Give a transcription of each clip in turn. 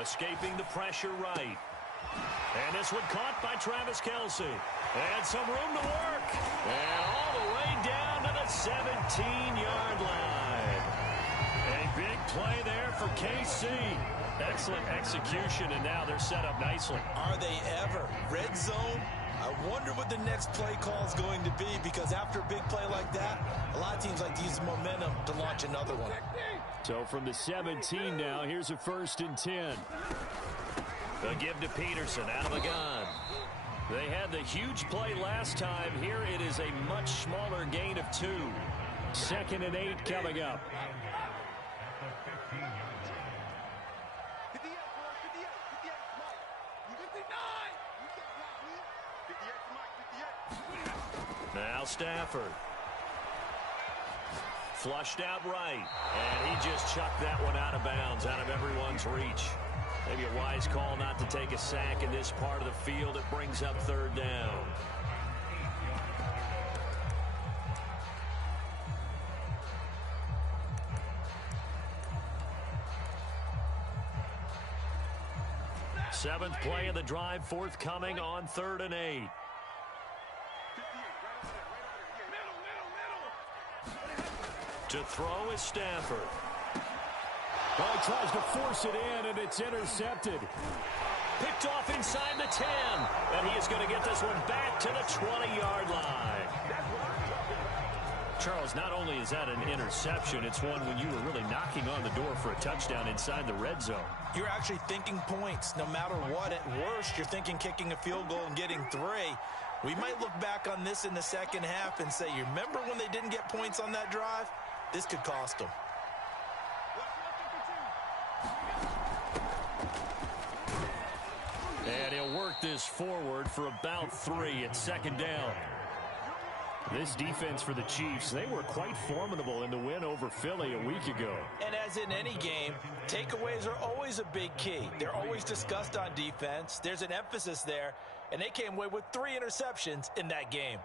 Escaping the pressure right. And this one caught by Travis Kelce. And some room to work. And all the way down to the 17-yard line. A big play there for KC. Excellent execution, and now they're set up nicely. Are they ever? Red zone? I wonder what the next play call is going to be, because after a big play like that, a lot of teams like to use momentum to launch another one. So from the 17 now, here's a 1st and 10. They'll give to Peterson out of the gun. They had the huge play last time. Here it is a much smaller gain of 2. 2nd and 8 coming up. Now Stafford. Flushed out right. And he just chucked that one out of bounds, out of everyone's reach. Maybe a wise call not to take a sack in this part of the field. It brings up 3rd down. Seventh play of the drive forthcoming on 3rd and 8. To throw is Stafford. Well, he tries to force it in, and it's intercepted. Picked off inside the 10. And he is going to get this one back to the 20-yard line. Charles, not only is that an interception, it's one when you were really knocking on the door for a touchdown inside the red zone. You're actually thinking points no matter what. At worst, you're thinking kicking a field goal and getting 3. We might look back on this in the second half and say, you remember when they didn't get points on that drive? This could cost them. And he'll work this forward for about 3 at 2nd down. This defense for the Chiefs, they were quite formidable in the win over Philly a week ago. And as in any game, takeaways are always a big key. They're always discussed on defense. There's an emphasis there, and they came away with 3 interceptions in that game.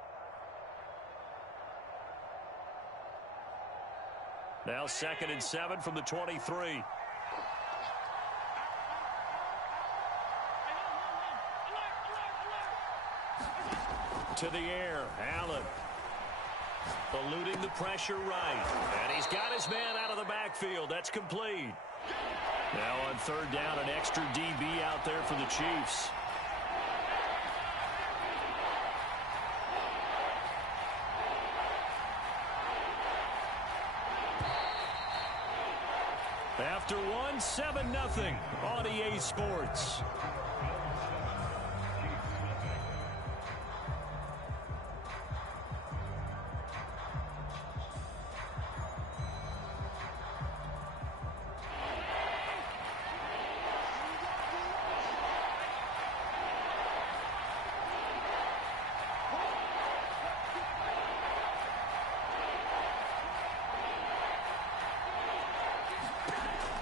Now 2nd and 7 from the 23. To the air, Allen. Eluding the pressure right. And he's got his man out of the backfield. That's complete. Now on 3rd down, an extra DB out there for the Chiefs. After 1, 7-0 on EA Sports.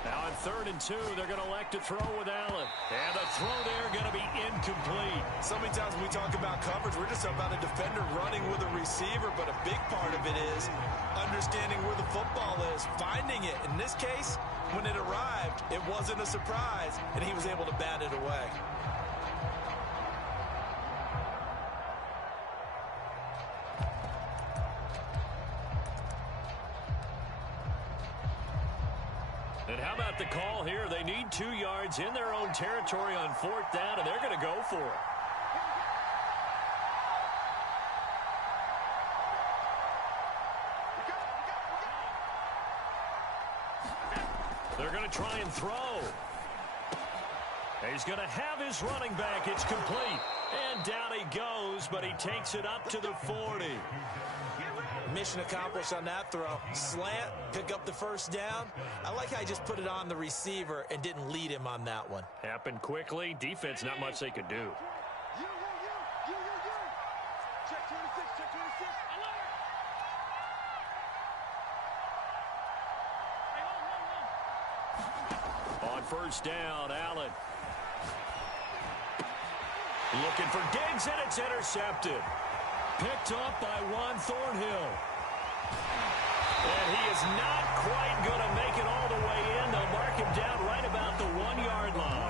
Now on 3rd and 2, they're going to elect to throw with Allen. And the throw there going to be incomplete. So many times when we talk about coverage, we're just about a defender running with a receiver, but a big part of it is understanding where the football is, finding it. In this case, when it arrived, it wasn't a surprise, and he was able to bat it away. And how about the call here? They need 2 yards in their own territory on 4th down, and they're going to go for it. They're going to try and throw. He's going to have his running back. It's complete. And down he goes, but he takes it up to the 40. Mission accomplished on that throw. Slant, pick up the 1st down. I like how he just put it on the receiver and didn't lead him on that one. Happened quickly. Defense, not much they could do. Check 26, check 26. Alert! On 1st down, Allen. Looking for Diggs, and it's intercepted. Picked up by Juan Thornhill. And he is not quite going to make it all the way in. They'll mark him down right about the 1-yard line.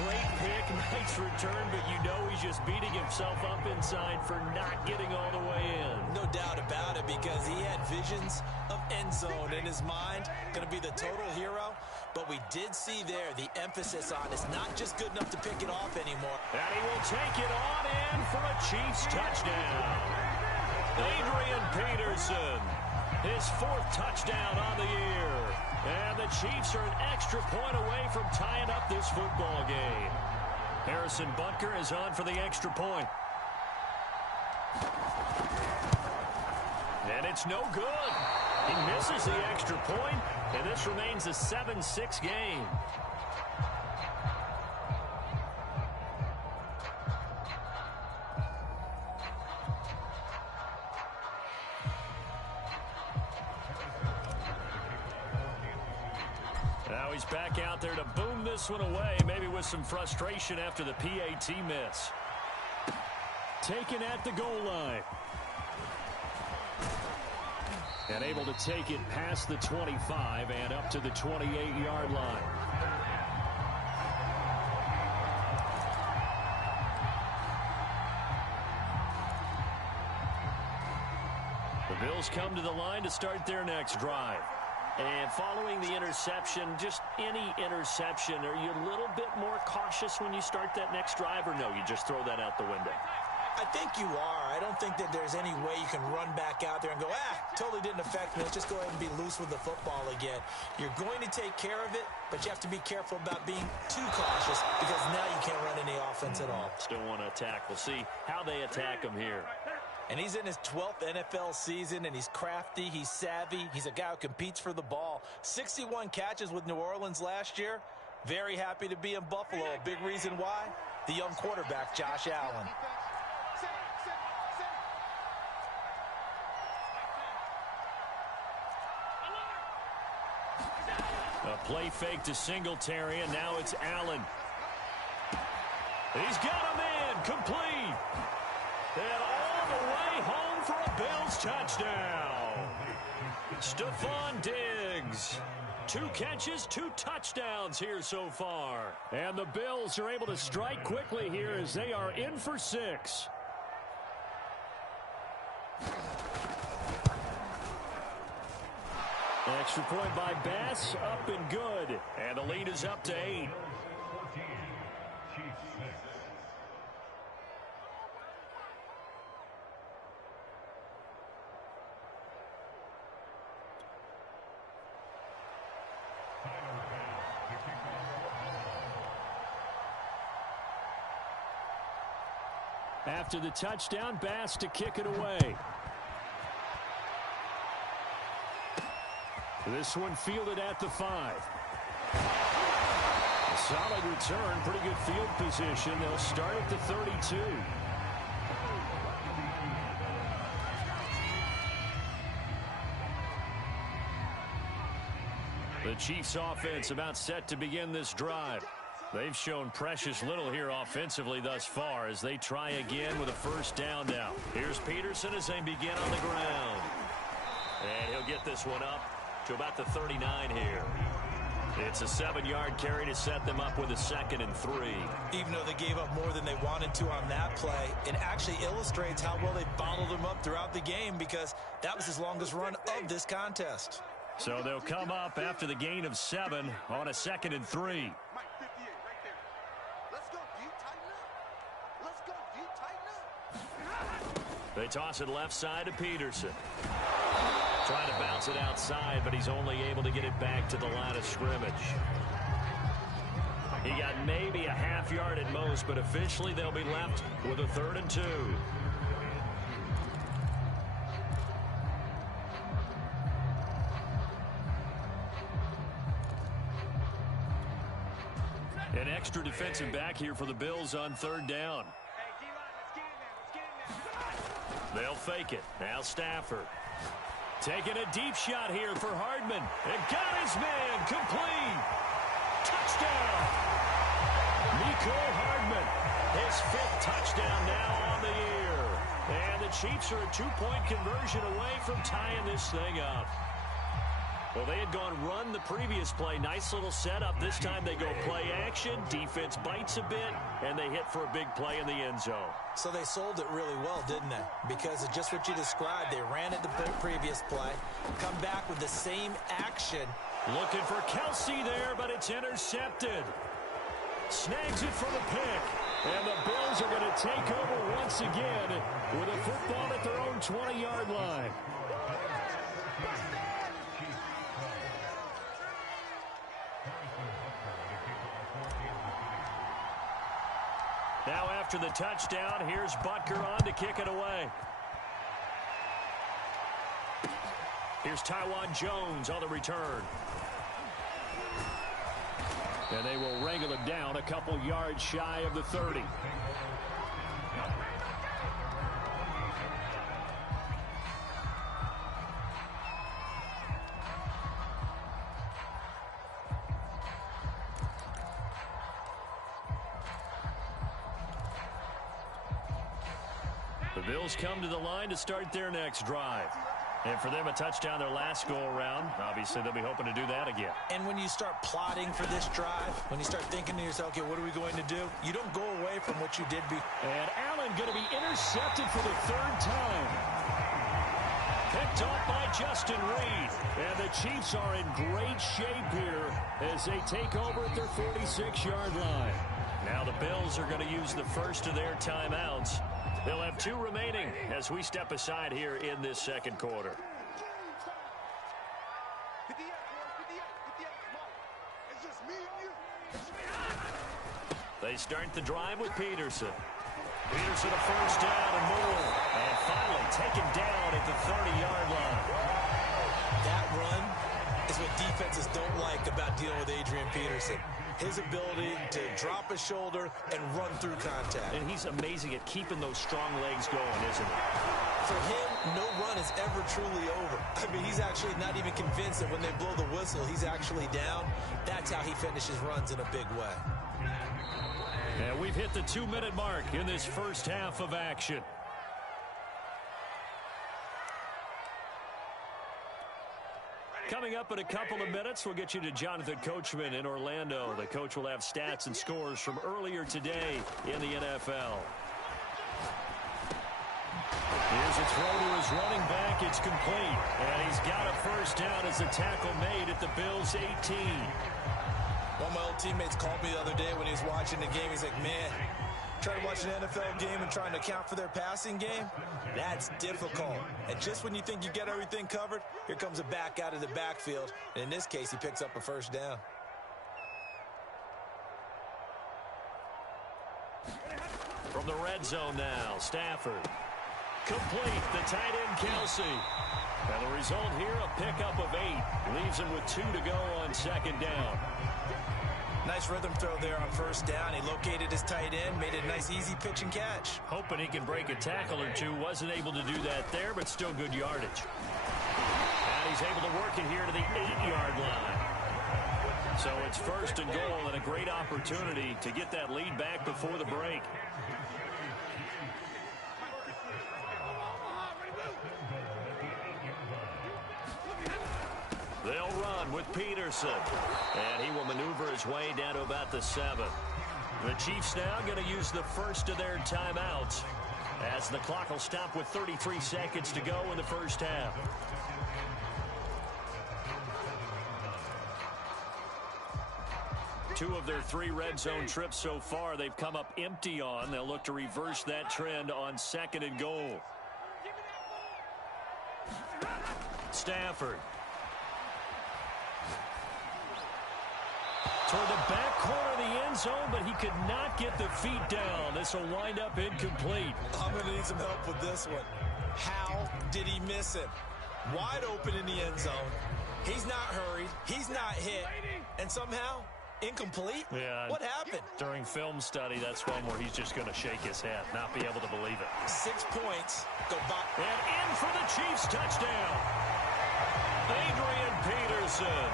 great pick, nice return, but you know he's just beating himself up inside for not getting all the way in. No doubt about it, because he had visions of end zone in his mind. Going to be the total hero. But we did see there the emphasis on it's not just good enough to pick it off anymore. And he will take it on in for a Chiefs touchdown. Adrian Peterson, his 4th touchdown on the year. And the Chiefs are an extra point away from tying up this football game. Harrison Butker is on for the extra point. And it's no good. He misses the extra point, and this remains a 7-6 game. Now he's back out there to boom this one away, maybe with some frustration after the PAT miss. Taken at the goal line. And able to take it past the 25 and up to the 28-yard line. The Bills come to the line to start their next drive. And following the interception, just any interception, are you a little bit more cautious when you start that next drive, or no, you just throw that out the window? I think you are. I don't think that there's any way you can run back out there and go, totally didn't affect me. Let's just go ahead and be loose with the football again. You're going to take care of it, but you have to be careful about being too cautious, because now you can't run any offense at all. Still want to attack. We'll see how they attack him here. And he's in his 12th NFL season, and he's crafty, he's savvy, he's a guy who competes for the ball. 61 catches with New Orleans last year. Very happy to be in Buffalo. A big reason why? The young quarterback, Josh Allen. A play fake to Singletary, and now it's Allen. He's got him in, complete. And all the way home for a Bills touchdown. Stephon Diggs. 2 catches, 2 touchdowns here so far. And the Bills are able to strike quickly here as they are in for 6. Extra point by Bass, up and good. And the lead is up to 8. After the touchdown, Bass to kick it away. This one fielded at the 5. A solid return, pretty good field position. They'll start at the 32. The Chiefs offense about set to begin this drive. They've shown precious little here offensively thus far as they try again with a first down now. Here's Peterson as they begin on the ground. And he'll get this one up to about the 39 here. It's a 7-yard carry to set them up with a 2nd and 3. Even though they gave up more than they wanted to on that play, it actually illustrates how well they bottled him up throughout the game, because that was his longest run of this contest. So they'll come up after the gain of 7 on a 2nd and 3. They toss it left side to Peterson. Trying to bounce it outside, but he's only able to get it back to the line of scrimmage. He got maybe a half yard at most, but officially they'll be left with a 3rd and 2. An extra defensive back here for the Bills on 3rd down. They'll fake it. Now Stafford. Taking a deep shot here for Hardman. And got his man. Complete. Touchdown. Mecole Hardman. His 5th touchdown now on the year. And the Chiefs are a 2-point conversion away from tying this thing up. Well, they had gone run the previous play. Nice little setup. This time they go play action. Defense bites a bit, and they hit for a big play in the end zone. So they sold it really well, didn't they? Because of just what you described. They ran it the previous play, come back with the same action. Looking for Kelce there, but it's intercepted. Snags it for the pick. And the Bills are going to take over once again with a football at their own 20-yard line. Now after the touchdown, here's Butker on to kick it away. Here's Tywan Jones on the return. And they will wrangle him down a couple yards shy of the 30. The Bills come to the line to start their next drive. And for them, a touchdown their last go-around. Obviously, they'll be hoping to do that again. And when you start plotting for this drive, when you start thinking to yourself, okay, what are we going to do? You don't go away from what you did before. And Allen going to be intercepted for the third time. Picked off by Justin Reed. And the Chiefs are in great shape here as they take over at their 46-yard line. Now the Bills are going to use the first of their timeouts. They'll have 2 remaining as we step aside here in this second quarter. They start the drive with Peterson. Peterson a first down and more. And finally taken down at the 30-yard line. That run is what defenses don't like about dealing with Adrian Peterson. His ability to drop a shoulder and run through contact. And he's amazing at keeping those strong legs going, isn't he? For him, no run is ever truly over. I mean, he's actually not even convinced that when they blow the whistle, he's actually down. That's how he finishes runs in a big way. And we've hit the 2-minute mark in this first half of action. Coming up in a couple of minutes, we'll get you to Jonathan Coachman in Orlando. The coach will have stats and scores from earlier today in the NFL. Here's a throw to his running back. It's complete. And he's got a first down as the tackle made at the Bills' 18. One of my old teammates called me the other day when he was watching the game. He's like, man, trying to watch an NFL game and trying to account for their passing game, that's difficult. And just when you think you get everything covered, here comes a back out of the backfield. And in this case, he picks up a first down. From the red zone now, Stafford. Complete, the tight end Kelce. And the result here, a pickup of 8. Leaves him with 2 to go on second down. Nice rhythm throw there on first down. He located his tight end, made it a nice easy pitch and catch. Hoping he can break a tackle or two. Wasn't able to do that there, but still good yardage. And he's able to work it here to the 8-yard line. So it's first and goal and a great opportunity to get that lead back before the break. They'll run with Peterson. And he will maneuver his way down to about the 7. The Chiefs now going to use the first of their timeouts as the clock will stop with 33 seconds to go in the first half. Two of their 3 red zone trips so far they've come up empty on. They'll look to reverse that trend on second and goal. Stafford. Toward the back corner of the end zone, but he could not get the feet down. This will wind up incomplete. I'm going to need some help with this one. How did he miss it? Wide open in the end zone. He's not hurried. He's not hit. And somehow, incomplete? Yeah. What happened? During film study, that's one where he's just going to shake his head, not be able to believe it. 6 points. Go by. And in for the Chiefs touchdown. Adrian Peterson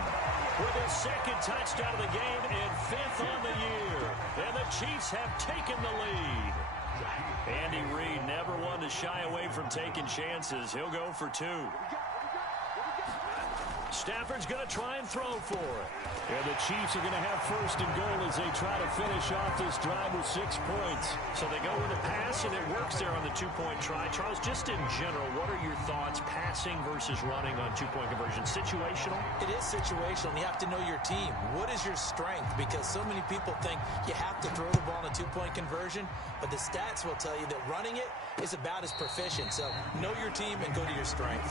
with his second touchdown of the game and 5th on the year. And the Chiefs have taken the lead. Andy Reid never one to shy away from taking chances. He'll go for 2. Stafford's going to try and throw for it. And the Chiefs are going to have first and goal as they try to finish off this drive with 6 points. So they go with a pass, and it works there on the two-point try. Charles, just in general, what are your thoughts passing versus running on two-point conversion? Situational? It is situational. You have to know your team. What is your strength? Because so many people think you have to throw the ball on a two-point conversion, but the stats will tell you that running it is about as proficient. So know your team and go to your strength.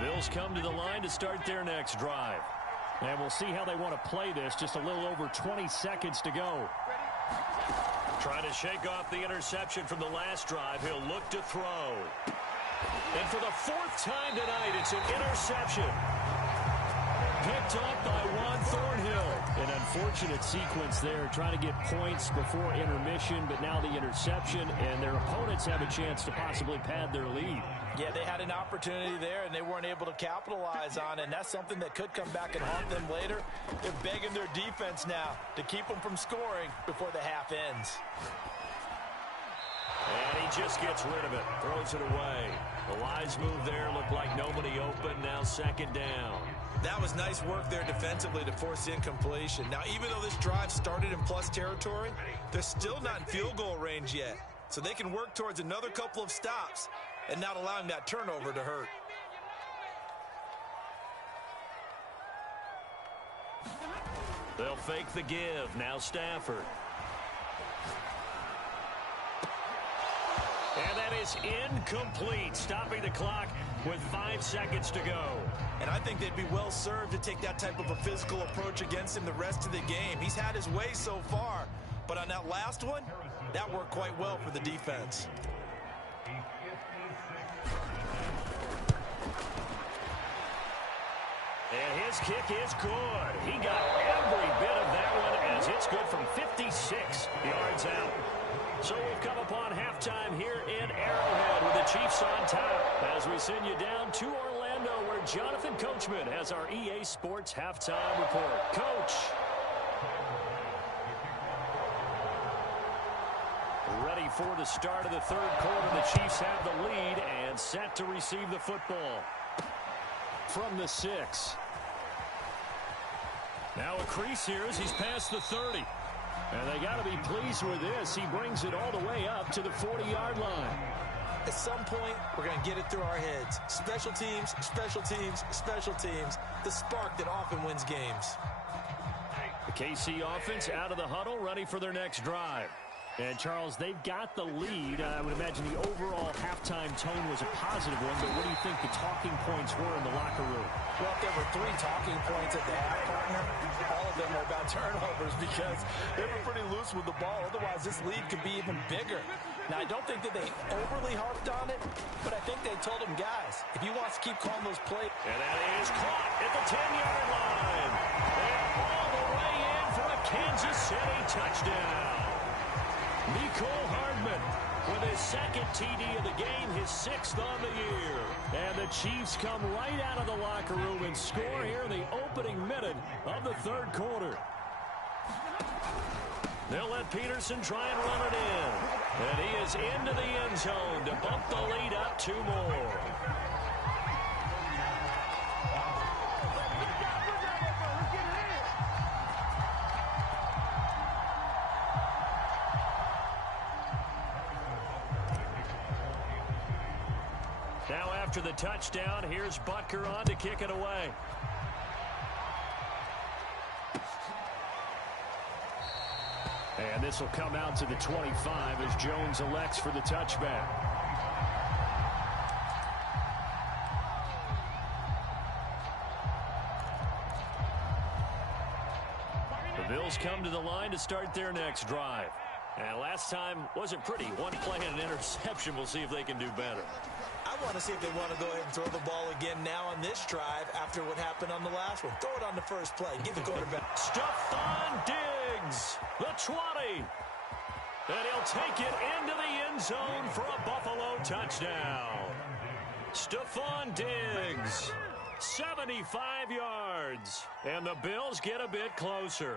Bills come to the line to start their next drive. And we'll see how they want to play this. Just a little over 20 seconds to go. Trying to shake off the interception from the last drive. He'll look to throw. And for the 4th time tonight, it's an interception. Picked up by Juan Thornhill. An unfortunate sequence there, trying to get points before intermission, but now the interception, and their opponents have a chance to possibly pad their lead. Yeah, they had an opportunity there, and they weren't able to capitalize on it, and that's something that could come back and haunt them later. They're begging their defense now to keep them from scoring before the half ends. And he just gets rid of it, throws it away. The wise move there, looked like nobody open, now 2nd down. That was nice work there defensively to force the incompletion. Now, even though this drive started in plus territory, they're still not in field goal range yet. So they can work towards another couple of stops and not allowing that turnover to hurt. They'll fake the give. Now Stafford. And that is incomplete, stopping the clock with 5 seconds to go. And I think they'd be well served to take that type of a physical approach against him the rest of the game. He's had his way so far, but on that last one, that worked quite well for the defense. And his kick is good. He got every bit of that one as it's good from 56 yards out. So we've come upon halftime here in Arrowhead with the Chiefs on top as we send you down to Orlando where Jonathan Coachman has our EA Sports halftime report. Coach. Ready for the start of the 3rd quarter. The Chiefs have the lead and set to receive the football. From the 6. Now a crease here as he's past the 30. And they got to be pleased with this. He brings it all the way up to the 40-yard line. At some point, we're going to get it through our heads. Special teams, special teams, special teams. The spark that often wins games. The KC offense out of the huddle, ready for their next drive. And, Charles, they've got the lead. I would imagine the overall halftime tone was a positive one, but what do you think the talking points were in the locker room? Well, if there were 3 talking points at the half, partner, all of them were about turnovers because they were pretty loose with the ball. Otherwise, this lead could be even bigger. Now, I don't think that they overly harped on it, but I think they told them, guys, if you want to keep calling those plays. And that is caught at the 10-yard line. And all the way in for a Kansas City touchdown. Mecole Hardman with his 2nd TD of the game, his 6th on the year. And the Chiefs come right out of the locker room and score here in the opening minute of the 3rd quarter. They'll let Peterson try and run it in. And he is into the end zone to bump the lead up 2 more. Now after the touchdown, here's Butker on to kick it away. And this will come out to the 25 as Jones elects for the touchback. The Bills come to the line to start their next drive. And last time wasn't pretty. 1 play and an interception. We'll see if they can do better. I want to see if they want to go ahead and throw the ball again now on this drive after what happened on the last one. Throw it on the first play. Give the quarterback. Stephon Diggs, the 20. And he'll take it into the end zone for a Buffalo touchdown. Stephon Diggs, 75 yards. And the Bills get a bit closer.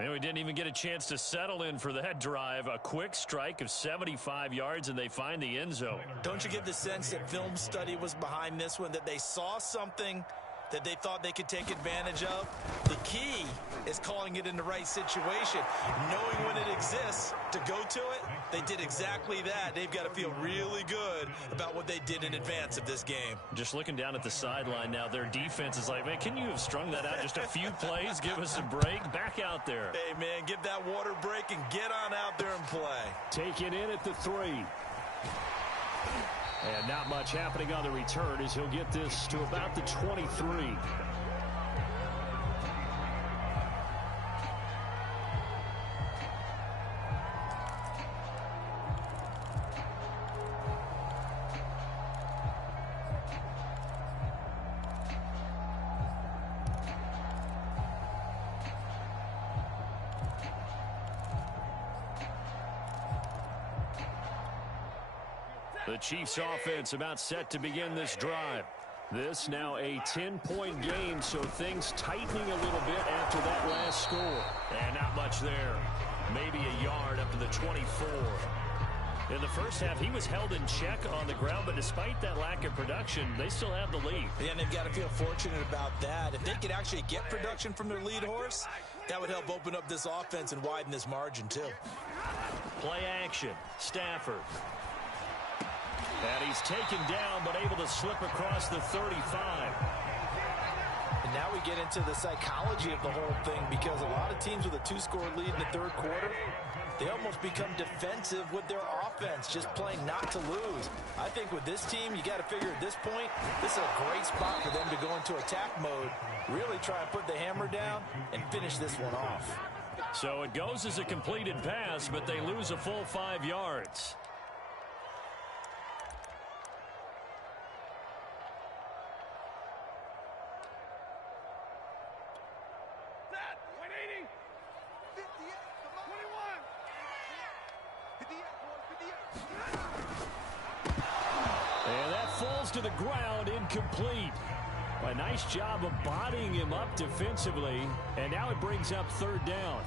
And we didn't even get a chance to settle in for that drive. A quick strike of 75 yards, and they find the end zone. Don't you get the sense that film study was behind this one, that they saw something that they thought they could take advantage of? The key is calling it in the right situation, knowing when it exists to go to it. They did exactly that. They've got to feel really good about what they did in advance of this game. Just looking down at the sideline now, their defense is like, man, can you have strung that out just a few plays? Give us a break. Back out there. Hey, man, give that water break and get on out there and play. Taken in at the 3. And not much happening on the return as he'll get this to about the 23. The Chiefs offense about set to begin this drive. This now a 10-point game, so things tightening a little bit after that last score. And not much there. Maybe a yard up to the 24. In the first half, he was held in check on the ground, but despite that lack of production, they still have the lead. Yeah, and they've got to feel fortunate about that. If they could actually get production from their lead horse, that would help open up this offense and widen this margin, too. Play action. Stafford. And he's taken down, but able to slip across the 35. And now we get into the psychology of the whole thing, because a lot of teams with a 2-score lead in the third quarter, they almost become defensive with their offense, just playing not to lose. I think with this team, you got to figure at this point, this is a great spot for them to go into attack mode, really try and put the hammer down and finish this one off. So it goes as a completed pass, but they lose a full 5 yards. To the ground, incomplete. A nice job of bodying him up defensively, and now it brings up third down.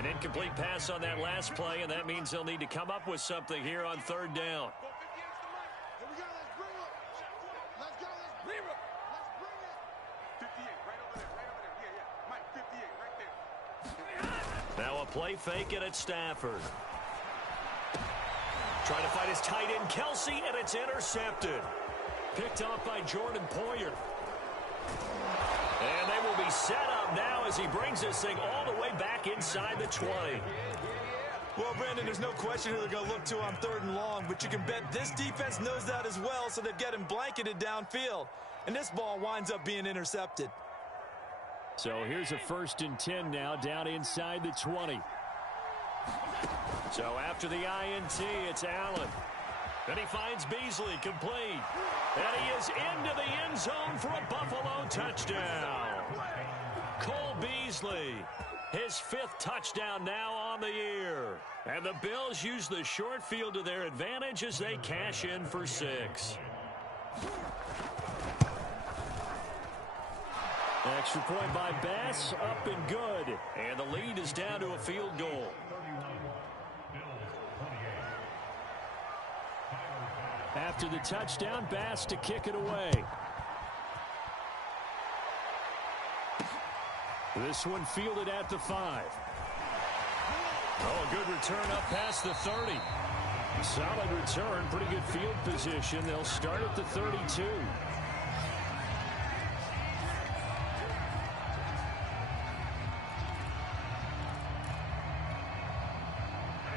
An incomplete pass on that last play, and that means they'll need to come up with something here on third down. Now a play fake, and it's Stafford. Trying to fight his tight end, Kelce, and it's intercepted. Picked off by Jordan Poyer. And they will be set up now as he brings this thing all the way back inside the 20. Well, Brandon, there's no question who they're going to look to on third and long, but you can bet this defense knows that as well, so they've got him blanketed downfield. And this ball winds up being intercepted. So here's a 1st and 10 now, down inside the 20. So after the INT, it's Allen. Then he finds Beasley, complete. And he is into the end zone for a Buffalo touchdown. Cole Beasley, his 5th touchdown now on the year. And the Bills use the short field to their advantage as they cash in for 6. Extra point by Bass, up and good. And the lead is down to a field goal. After the touchdown, Bass to kick it away. This one fielded at the 5. Oh, a good return up past the 30. Solid return, pretty good field position. They'll start at the 32.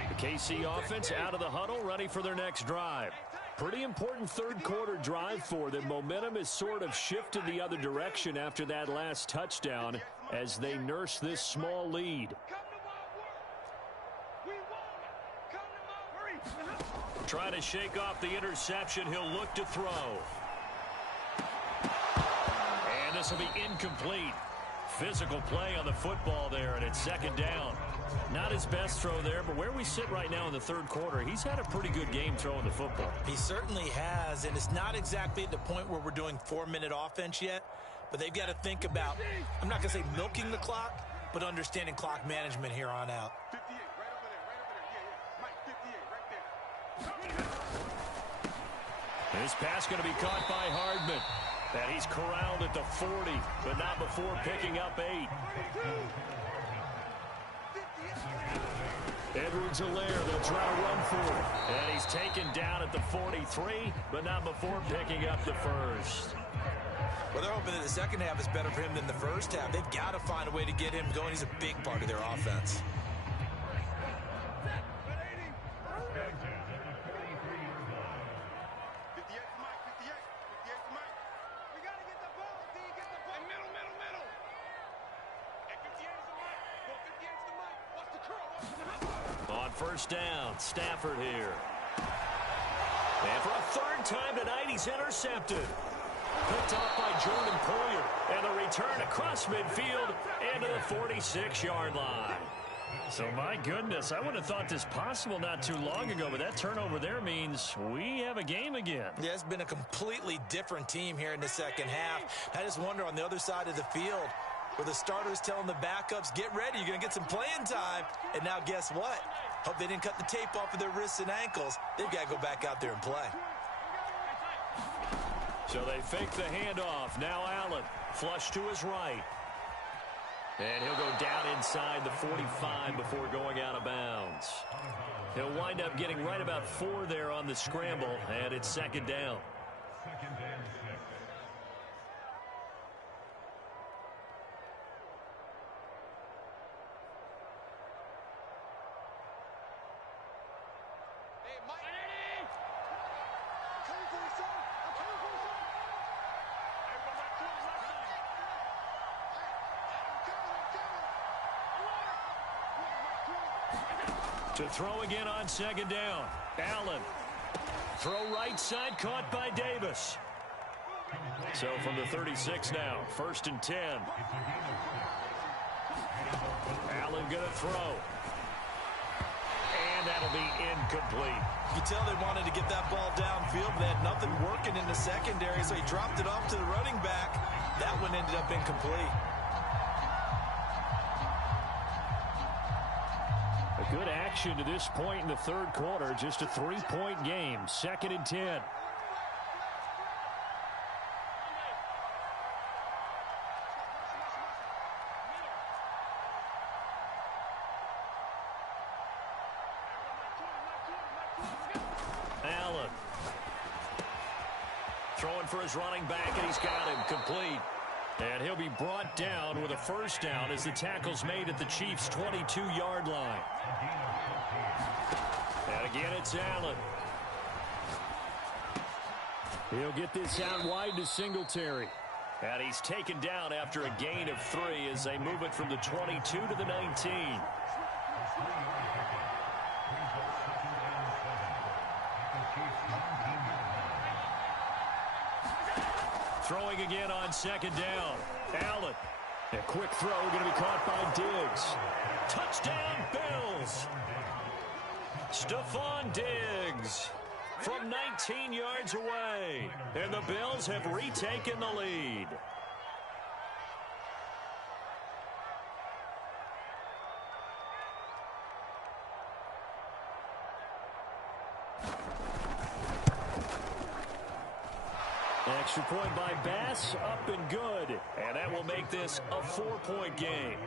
The KC offense out of the huddle, ready for their next drive. Pretty important third quarter drive for them. Momentum has sort of shifted the other direction after that last touchdown as they nurse this small lead. Trying to shake off the interception. He'll look to throw. And this will be incomplete. Physical play on the football there, and it's 2nd down. Not his best throw there, but where we sit right now in the third quarter, he's had a pretty good game throwing the football. He certainly has, and it's not exactly at the point where we're doing 4-minute offense yet, but they've got to think about, I'm not going to say milking the clock, but understanding clock management here on out. 58, right over there. Yeah. Mike, 58, right there. This pass going to be caught by Hardman. And he's corralled at the 40, but not before picking up 8. Edwards-Helaire, they'll try to run for it. And he's taken down at the 43, but not before picking up the first. Well, they're hoping that the second half is better for him than the first half. They've got to find a way to get him going. He's a big part of their offense. On first down, Stafford here. And for a third time tonight, he's intercepted. Picked off by Jordan Poyer. And the return across midfield and to the 46-yard line. So, my goodness, I would have thought this possible not too long ago, but that turnover there means we have a game again. Yeah, it's been a completely different team here in the second half. I just wonder on the other side of the field, where the starters telling the backups, get ready, you're going to get some playing time. And now guess what? Hope they didn't cut the tape off of their wrists and ankles. They've got to go back out there and play. So they fake the handoff. Now Allen, flush to his right. And he'll go down inside the 45 before going out of bounds. He'll wind up getting right about 4 there on the scramble, and it's second down. To throw again on second down. Allen. Throw right side caught by Davis. So from the 36 now, first and 10. Allen going to throw. And that'll be incomplete. You can tell they wanted to get that ball downfield, but they had nothing working in the secondary, so he dropped it off to the running back. That one ended up incomplete. Good action to this point in the third quarter. Just a 3-point game. Second and 10. Allen. Throwing for his running back, and he's got him complete. And he'll be brought down with a first down as the tackle's made at the Chiefs' 22-yard line. And again, it's Allen. He'll get this out wide to Singletary. And he's taken down after a gain of 3 as they move it from the 22 to the 19. Throwing again on second down. Allen. A quick throw going to be caught by Diggs. Touchdown, Bills. Stephon Diggs from 19 yards away. And the Bills have retaken the lead. Extra point by Bass, up and good. And that will make this a 4-point game.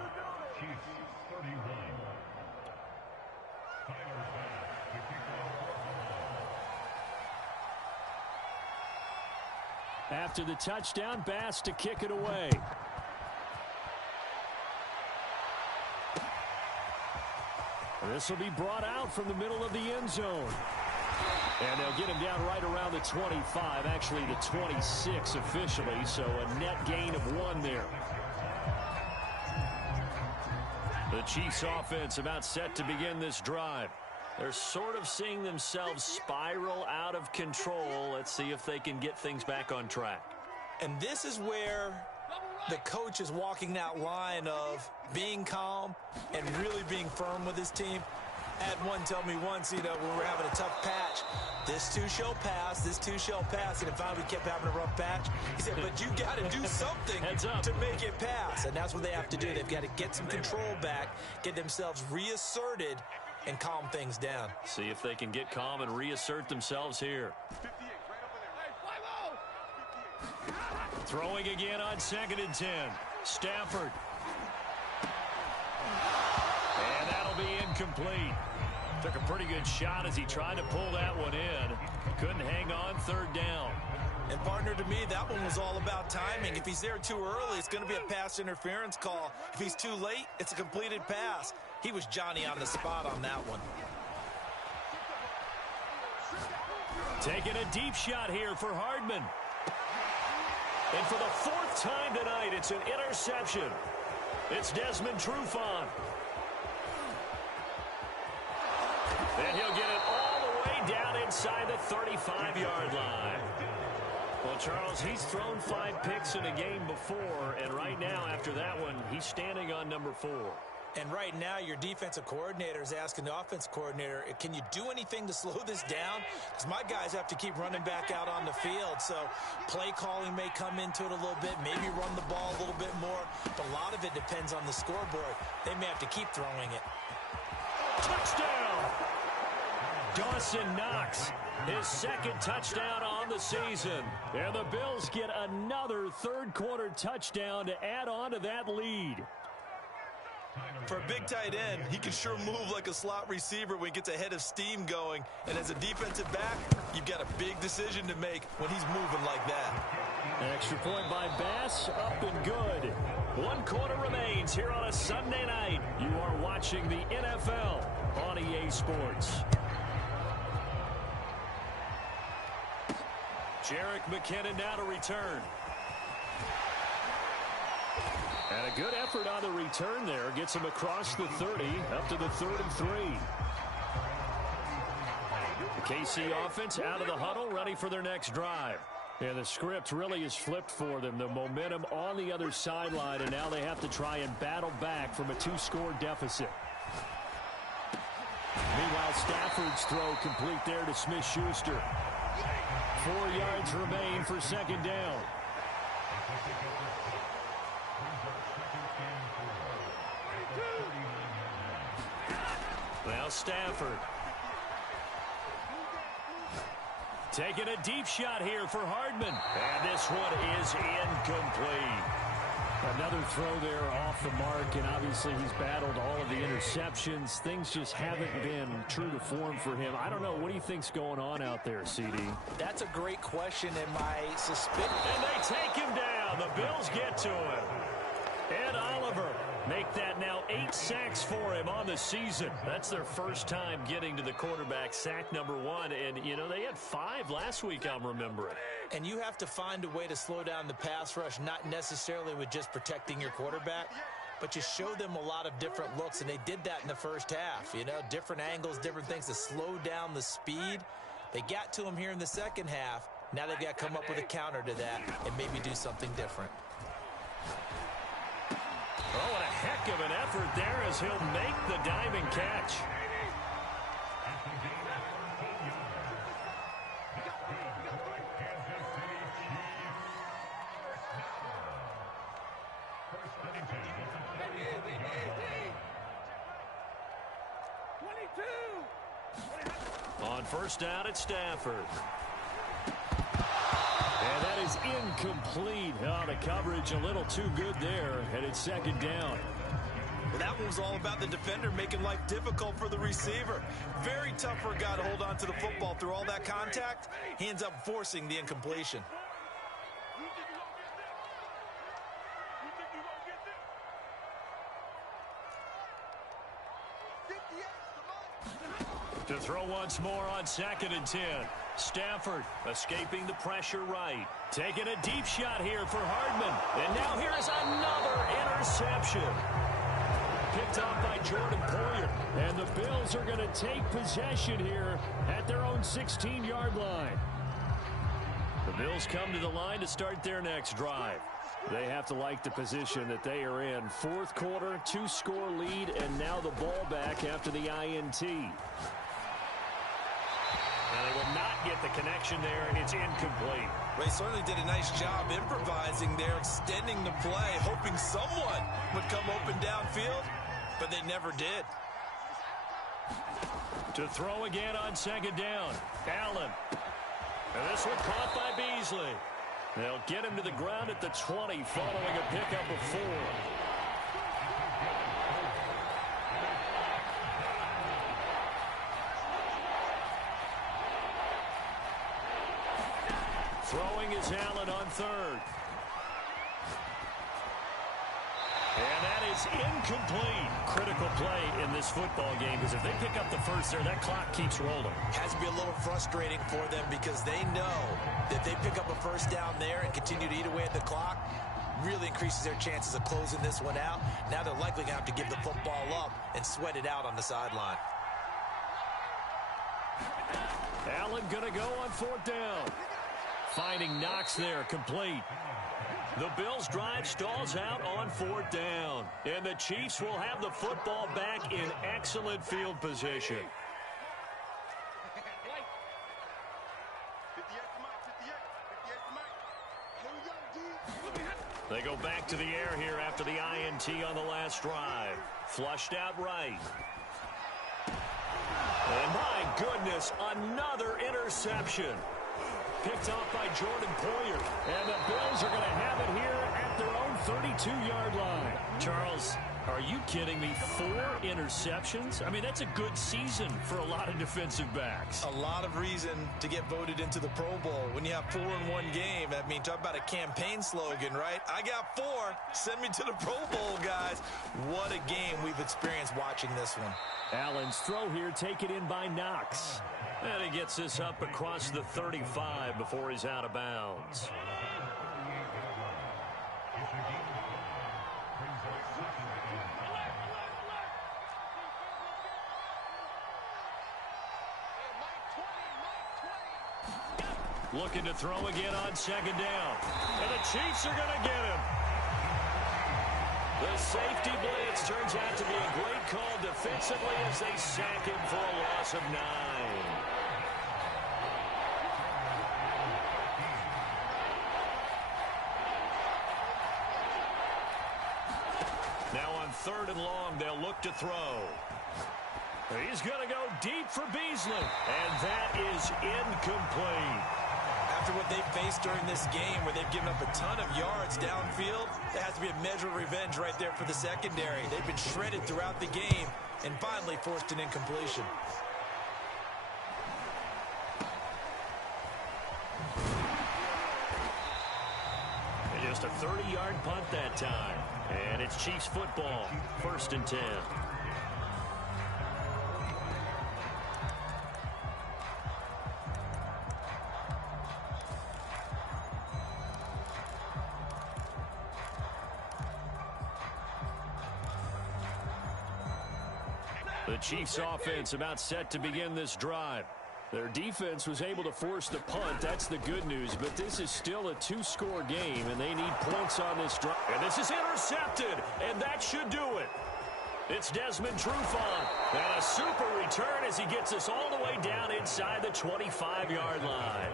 After the touchdown, Bass to kick it away. This will be brought out from the middle of the end zone. And they'll get him down right around the 25, actually the 26 officially, so a net gain of 1 there. The Chiefs offense about set to begin this drive. They're sort of seeing themselves spiral out of control. Let's see if they can get things back on track. And this is where the coach is walking that line of being calm and really being firm with his team. I had one tell me once, when we were having a tough patch, this too shall pass, this too shall pass, and then finally we kept having a rough patch. He said, but you got to do something to make it pass, and that's what they have to do. They've got to get some control back, get themselves reasserted, and calm things down. See if they can get calm and reassert themselves here. Throwing again on 2nd and 10. Stafford. And that'll be incomplete. Took a pretty good shot as he tried to pull that one in. Couldn't hang on 3rd down. And partner, to me, that one was all about timing. If he's there too early, it's going to be a pass interference call. If he's too late, it's a completed pass. He was Johnny on the spot on that one. Taking a deep shot here for Hardman. And for the 4th time tonight, it's an interception. It's Desmond Trufant. And he'll get it all the way down inside the 35-yard line. Well, Charles, he's thrown 5 picks in a game before, and right now, after that one, he's standing on number 4. And right now, your defensive coordinator is asking the offense coordinator, can you do anything to slow this down? Because my guys have to keep running back out on the field. So play calling may come into it a little bit, maybe run the ball a little bit more. But a lot of it depends on the scoreboard. They may have to keep throwing it. Touchdown! Dawson Knox, his 2nd touchdown on the season. And the Bills get another 3rd quarter touchdown to add on to that lead. For a big tight end, he can sure move like a slot receiver when he gets a head of steam going. And as a defensive back, you've got a big decision to make when he's moving like that. An extra point by Bass, up and good. 1 quarter remains here on a Sunday night. You are watching the NFL on EA Sports. Jerick McKinnon now to return. And a good effort on the return there. Gets him across the 30, up to the 3rd and 3. The KC offense out of the huddle, ready for their next drive. And the script really is flipped for them. The momentum on the other sideline, and now they have to try and battle back from a 2-score deficit. Meanwhile, Stafford's throw complete there to Smith-Schuster. 4 yards remain for 2nd down. Now Stafford. Taking a deep shot here for Hardman. And this one is incomplete. Another throw there off the mark, and obviously he's battled all of the interceptions. Things just haven't been true to form for him. I don't know. What do you think's going on out there, CD? That's a great question, and my suspicion. And they take him down. The Bills get to him. Ed Oliver make that now 8 sacks for him on the season. That's their first time getting to the quarterback, sack number 1. And, they had 5 last week, I'm remembering. And you have to find a way to slow down the pass rush, not necessarily with just protecting your quarterback, but you show them a lot of different looks, and they did that in the first half. Different angles, different things to slow down the speed. They got to him here in the second half. Now they've got to come up with a counter to that and maybe do something different. Oh, what a heck of an effort there as he'll make the diving catch. On 1st down at Stafford. And that is incomplete. Oh, the coverage a little too good there, and it's 2nd down. Well, that one was all about the defender making life difficult for the receiver. Very tough for a guy to hold on to the football through all that contact. He ends up forcing the incompletion. To throw once more on 2nd and 10. Stafford escaping the pressure right. Taking a deep shot here for Hardman. And now here is another interception. Picked off by Jordan Poyer. And the Bills are going to take possession here at their own 16-yard line. The Bills come to the line to start their next drive. They have to like the position that they are in. Fourth quarter, 2-score lead, and now the ball back after the INT. And they will not get the connection there, and it's incomplete. They certainly did a nice job improvising there, extending the play, hoping someone would come open downfield, but they never did. To throw again on second down, Allen. And this one caught by Beasley. They'll get him to the ground at the 20 following a pickup of 4. Throwing is Allen on third. And that is incomplete. Critical play in this football game, because if they pick up the first there, that clock keeps rolling. Has to be a little frustrating for them because they know that they pick up a first down there and continue to eat away at the clock, really increases their chances of closing this one out. Now they're likely going to have to give the football up and sweat it out on the sideline. Allen going to go on fourth down. Finding Knox there, complete. The Bills' drive stalls out on fourth down. And the Chiefs will have the football back in excellent field position. They go back to the air here after the INT on the last drive. Flushed out right. And my goodness, another interception. Picked off by Jordan Poyer. And the Bills are going to have it here at their own 32-yard line. Charles, are you kidding me? 4 interceptions? I mean, that's a good season for a lot of defensive backs. A lot of reason to get voted into the Pro Bowl. When you have 4 in one game, I mean, talk about a campaign slogan, right? I got 4. Send me to the Pro Bowl, guys. What a game we've experienced watching this one. Allen's throw here taken in by Knox. And he gets this up across the 35 before he's out of bounds. Looking to throw again on second down. And the Chiefs are going to get him. The safety blitz turns out to be a great call defensively as they sack him for a loss of 9. Now on third and long, they'll look to throw. He's going to go deep for Beasley. And that is incomplete. After what they've faced during this game where they've given up a ton of yards downfield, there has to be a measure of revenge right there for the secondary. They've been shredded throughout the game and finally forced an incompletion. And just a 30-yard punt that time. And it's Chiefs football, 1st and 10. The Chiefs offense about set to begin this drive. Their defense was able to force the punt. That's the good news. But this is still a 2-score game, and they need points on this drive. And this is intercepted, and that should do it. It's Desmond Trufant. And a super return as he gets us all the way down inside the 25-yard line.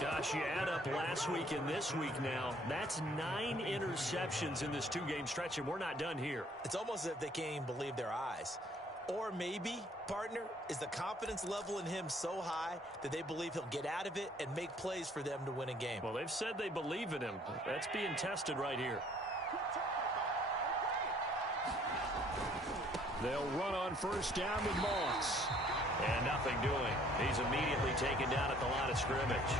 Gosh, you add up last week and this week now. That's 9 interceptions in this 2-game stretch, and we're not done here. It's almost as if they can't even believe their eyes. Or maybe, partner, is the confidence level in him so high that they believe he'll get out of it and make plays for them to win a game. Well, they've said they believe in him. That's being tested right here. They'll run on first down with Moss. And nothing doing. He's immediately taken down at the line of scrimmage.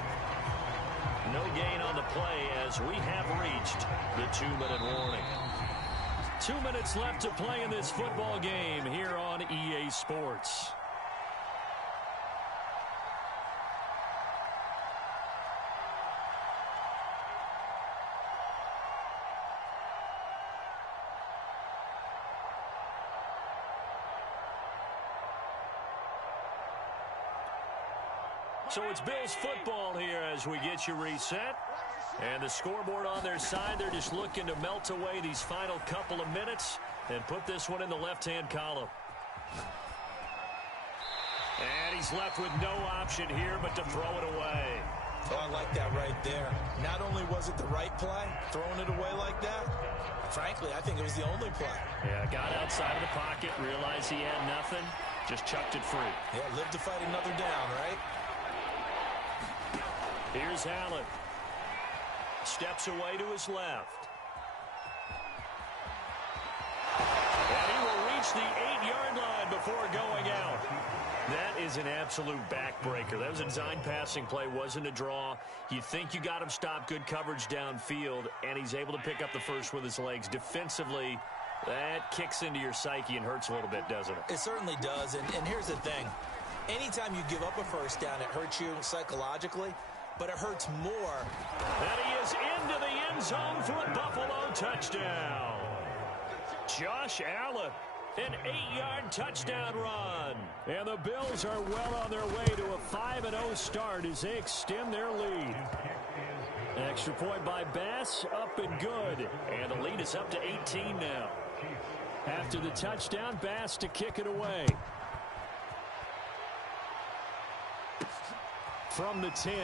No gain on the play as we have reached the 2-minute warning. 2 minutes left to play in this football game here on EA Sports. So it's Bills football here as we get you reset. And the scoreboard on their side, they're just looking to melt away these final couple of minutes and put this one in the left-hand column. And he's left with no option here but to throw it away. Oh, I like that right there. Not only was it the right play, throwing it away like that, frankly, I think it was the only play. Yeah, got outside of the pocket, realized he had nothing, just chucked it free. Yeah, live to fight another down, right? Here's Allen. Steps away to his left. And he will reach the 8-yard line before going out. That is an absolute backbreaker. That was a design passing play, wasn't a draw. You think you got him stopped, good coverage downfield, and he's able to pick up the first with his legs. Defensively, that kicks into your psyche and hurts a little bit, doesn't it? It certainly does, and here's the thing. Anytime you give up a first down, it hurts you psychologically, but it hurts more. And he is into the end zone for a Buffalo touchdown. Josh Allen. An 8-yard touchdown run. And the Bills are well on their way to a 5-0 start as they extend their lead. An extra point by Bass, up and good. And the lead is up to 18 now. After the touchdown, Bass to kick it away. From the 10.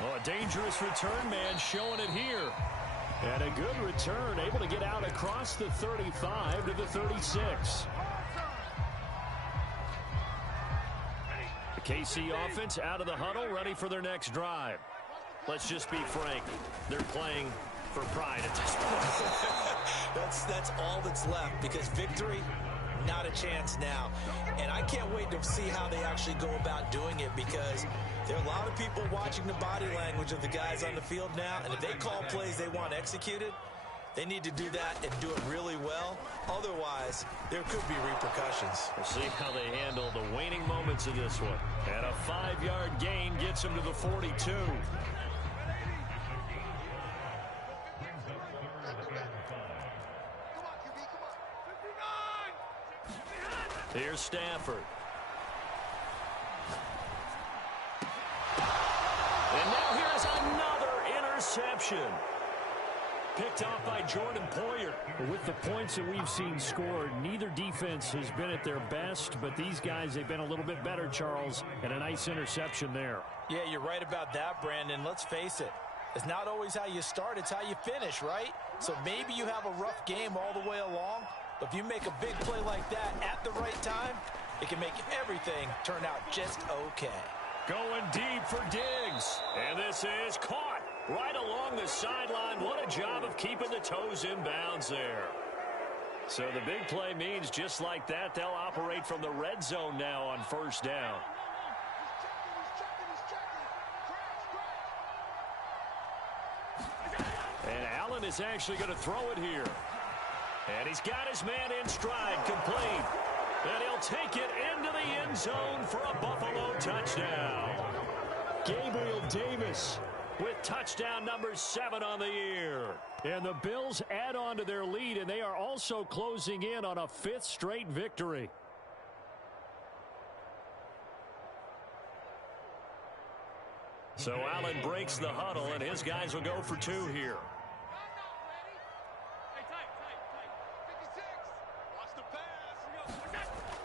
Oh, a dangerous return man showing it here. And a good return, able to get out across the 35 to the 36. The KC offense out of the huddle, ready for their next drive. Let's just be frank. They're playing for pride at this point. That's all that's left, because victory, not a chance now. And I can't wait to see how they actually go about doing it, because there are a lot of people watching the body language of the guys on the field now, and if they call plays they want executed, they need to do that and do it really well. Otherwise, there could be repercussions. We'll see how they handle the waning moments of this one. And a 5-yard gain gets them to the 42. Here's Stafford. And now here's another interception. Picked off by Jordan Poyer. With the points that we've seen scored, neither defense has been at their best, but these guys, they've been a little bit better, Charles, and a nice interception there. Yeah, you're right about that, Brandon. Let's face it. It's not always how you start, it's how you finish, right? So maybe you have a rough game all the way along, but if you make a big play like that at the right time, it can make everything turn out just okay. Going deep for Diggs. And this is caught right along the sideline. What a job of keeping the toes in bounds there. So the big play means just like that, they'll operate from the red zone now on first down. And Allen is actually going to throw it here. And he's got his man in stride, complete. And he'll take it into the end zone for a Buffalo touchdown. Gabriel Davis with touchdown number 7 on the year. And the Bills add on to their lead, and they are also closing in on a 5th straight victory. So Allen breaks the huddle, and his guys will go for 2 here.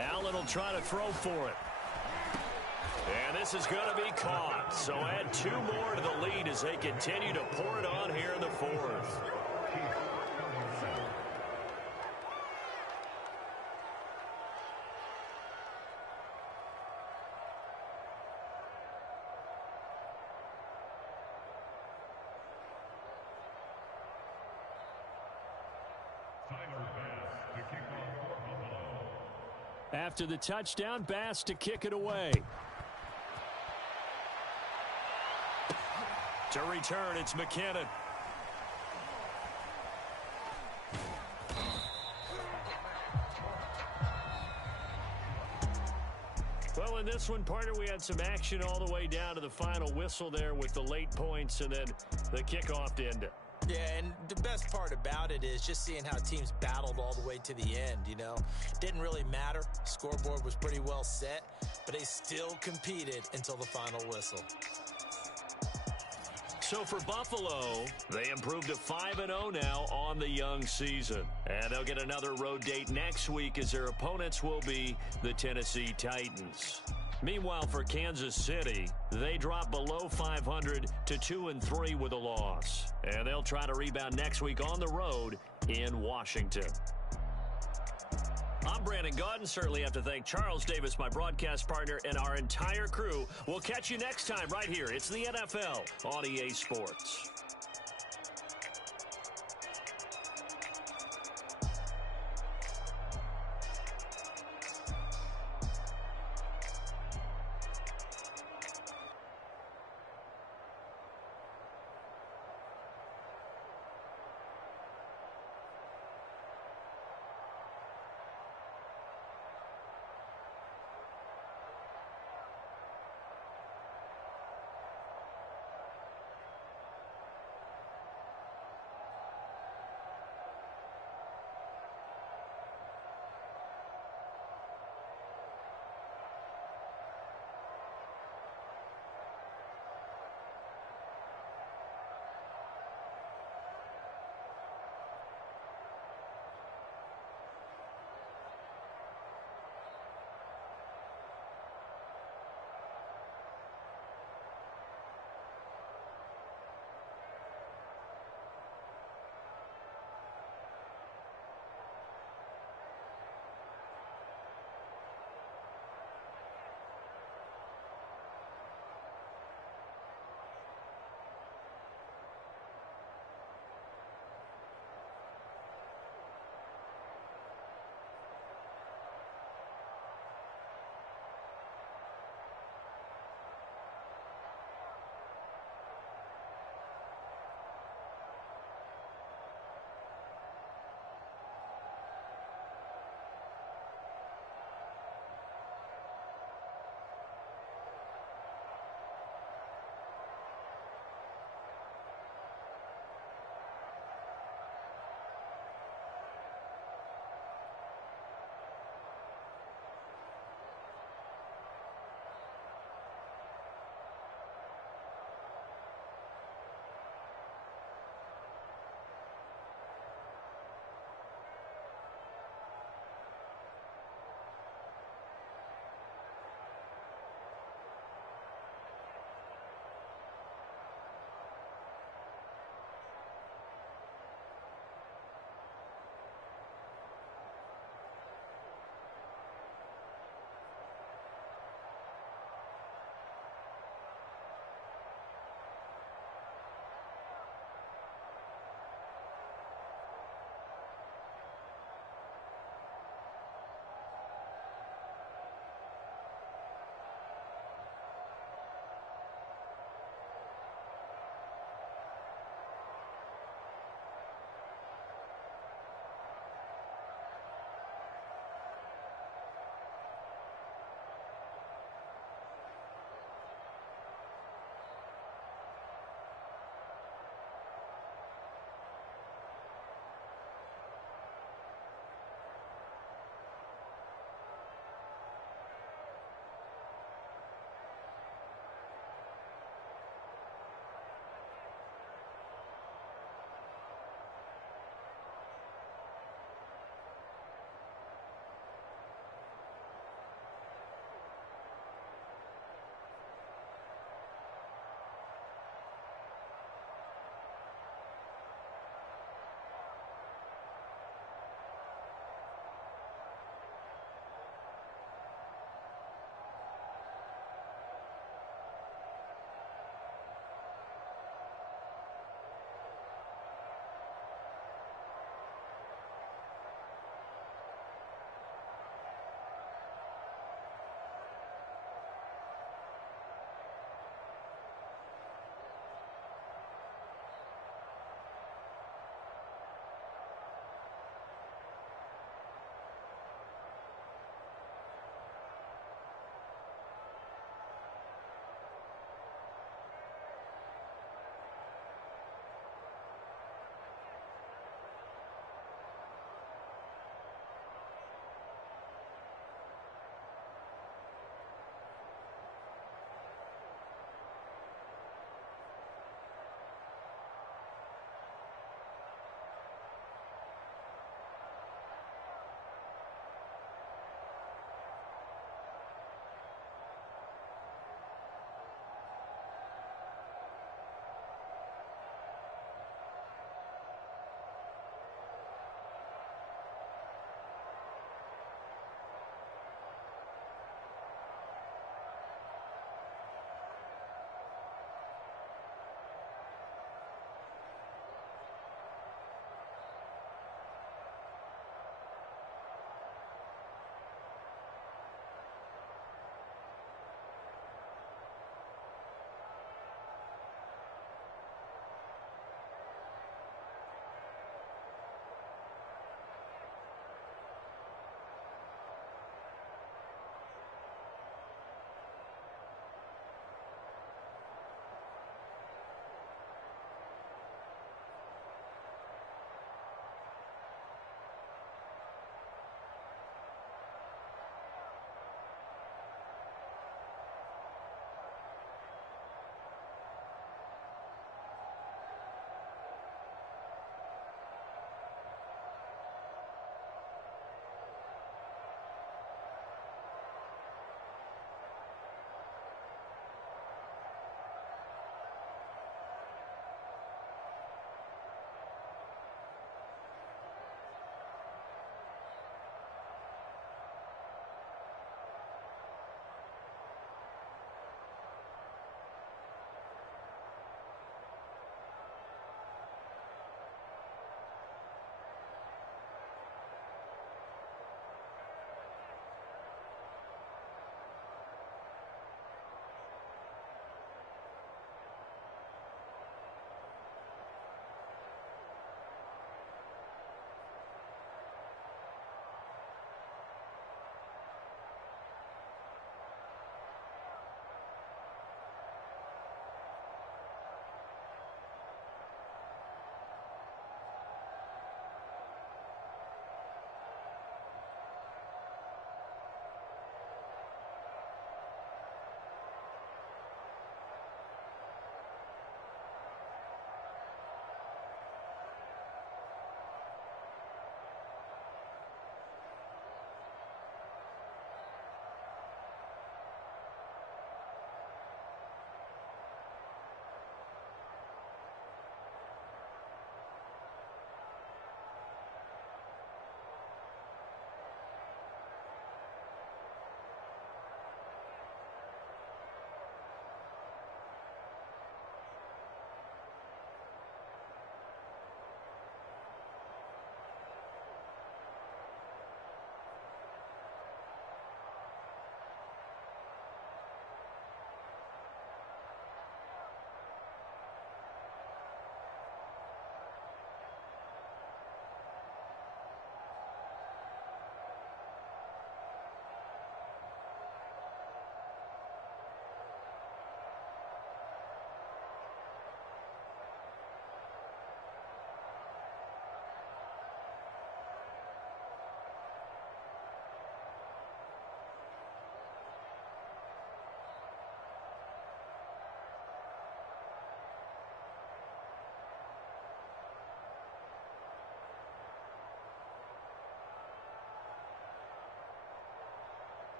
Allen will try to throw for it. And this is going to be caught. So add 2 more to the lead as they continue to pour it on here in the 4th. After the touchdown, Bass to kick it away. To return, it's McKinnon. Well, in this one, partner, we had some action all the way down to the final whistle there with the late points and then the kickoff to end it. Yeah, and the best part about it is just seeing how teams battled all the way to the end, you know. Didn't really matter. Scoreboard was pretty well set. but they still competed until the final whistle. So for Buffalo, they improved to 5-0 now on the young season. And they'll get another road date next week as their opponents will be the Tennessee Titans. Meanwhile, for Kansas City, they dropped below 500 to 2-3 with a loss. And they'll try to rebound next week on the road in Washington. I'm Brandon Gaudin. Certainly have to thank Charles Davis, my broadcast partner, and our entire crew. We'll catch you next time right here. It's the NFL on EA Sports.